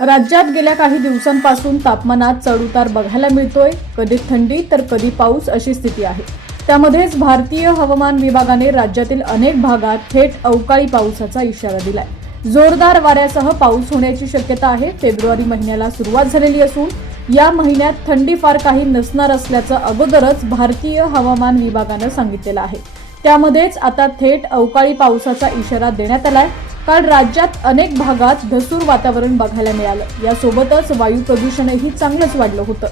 राज्यात गेल्या काही दिवसांपासून तापमानात चढउतार बघायला मिळतोय. कधी थंडी तर कधी पाऊस अशी स्थिती आहे. त्यामध्येच भारतीय हवामान विभागाने राज्यातील अनेक भागात थेट अवकाळी पावसाचा इशारा दिलाय. जोरदार वाऱ्यासह पाऊस होण्याची शक्यता आहे. फेब्रुवारी महिन्याला सुरुवात झालेली असून या महिन्यात थंडी फार काही नसणार असल्याचं अगोदरच भारतीय हवामान विभागानं सांगितलेलं आहे. त्यामध्येच आता थेट अवकाळी पावसाचा इशारा देण्यात आलाय. काल राज्यात अनेक भागात धसूर वातावरण बघायला मिळालं. यासोबतच वायू प्रदूषणही चांगलंच वाढलं होतं.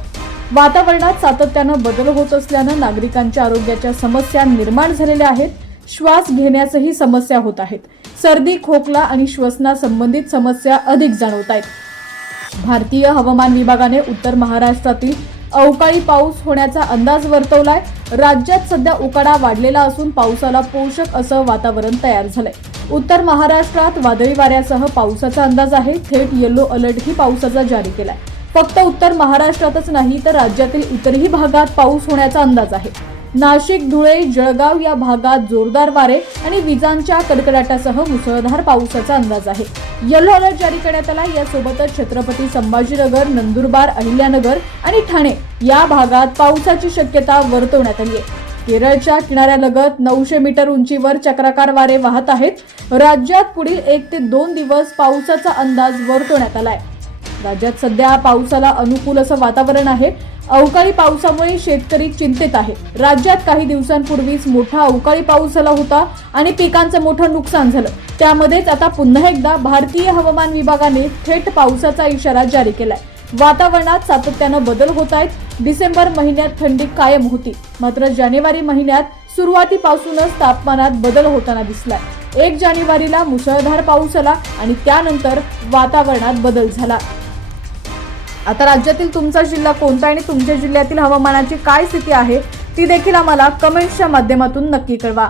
वातावरणात सातत्यानं बदल होत असल्यानं नागरिकांच्या आरोग्याच्या समस्या निर्माण झालेल्या आहेत. श्वास घेण्यासही समस्या होत आहेत. सर्दी खोकला आणि श्वसनासंबंधित समस्या अधिक जाणवत आहेत. भारतीय हवामान विभागाने उत्तर महाराष्ट्रातील अवकाळी पाऊस होण्याचा अंदाज वर्तवलाय. राज्यात सध्या उकाडा वाढलेला असून पावसाला पोषक असं वातावरण तयार झालंय. उत्तर महाराष्ट्रात वादळी वाऱ्यासह पावसाचा अंदाज आहे. थेट येलो अलर्टही पावसाचा जारी केलाय. फक्त उत्तर महाराष्ट्रातच नाही तर राज्यातील इतरही भागात पाऊस होण्याचा अंदाज आहे. नाशिक धुळे जळगाव या भागात जोरदार वारे आणि विजांच्या कडकडाटासह मुसळधार पावसाचा अंदाज आहे. येलो अलर्ट जारी करण्यात आला यासोबतच छत्रपती संभाजीनगर नंदुरबार अहिल्यानगर आणि ठाणे या भागात पावसाची शक्यता वर्तवण्यात आली आहे. केरळच्या किनाऱ्यालगत नऊशे मीटर उंचीवर चक्राकार वारे वाहत आहेत. राज्यात पुढील एक ते दोन दिवस पावसाचा अंदाज वर्तवण्यात आलाय. राज्यात सध्या पावसाला अनुकूल असं वातावरण आहे. अवकाळी पावसामुळे शेतकरी चिंतेत आहे. राज्यात काही दिवसांपूर्वीच मोठा अवकाळी पाऊस झाला होता आणि पिकांचं मोठं नुकसान झालं. त्यामध्येच आता पुन्हा एकदा भारतीय हवामान विभागाने थेट पावसाचा इशारा जारी केलाय. वातावरणात सातत्यानं बदल होत आहेत. डिसेंबर महिन्यात थंडी कायम होती. मात्र जानेवारी महिन्यात सुरुवातीपासूनच तापमानात बदल होताना दिसलाय. एक जानेवारीला मुसळधार पाऊस आला आणि त्यानंतर वातावरणात बदल झाला. आता राज्यातील तुमचा जिल्हा कोणता आणि तुमच्या जिल्ह्यातील हवामानाची काय स्थिती आहे ती देखील आम्हाला कमेंट्सच्या माध्यमातून नक्की कळवा.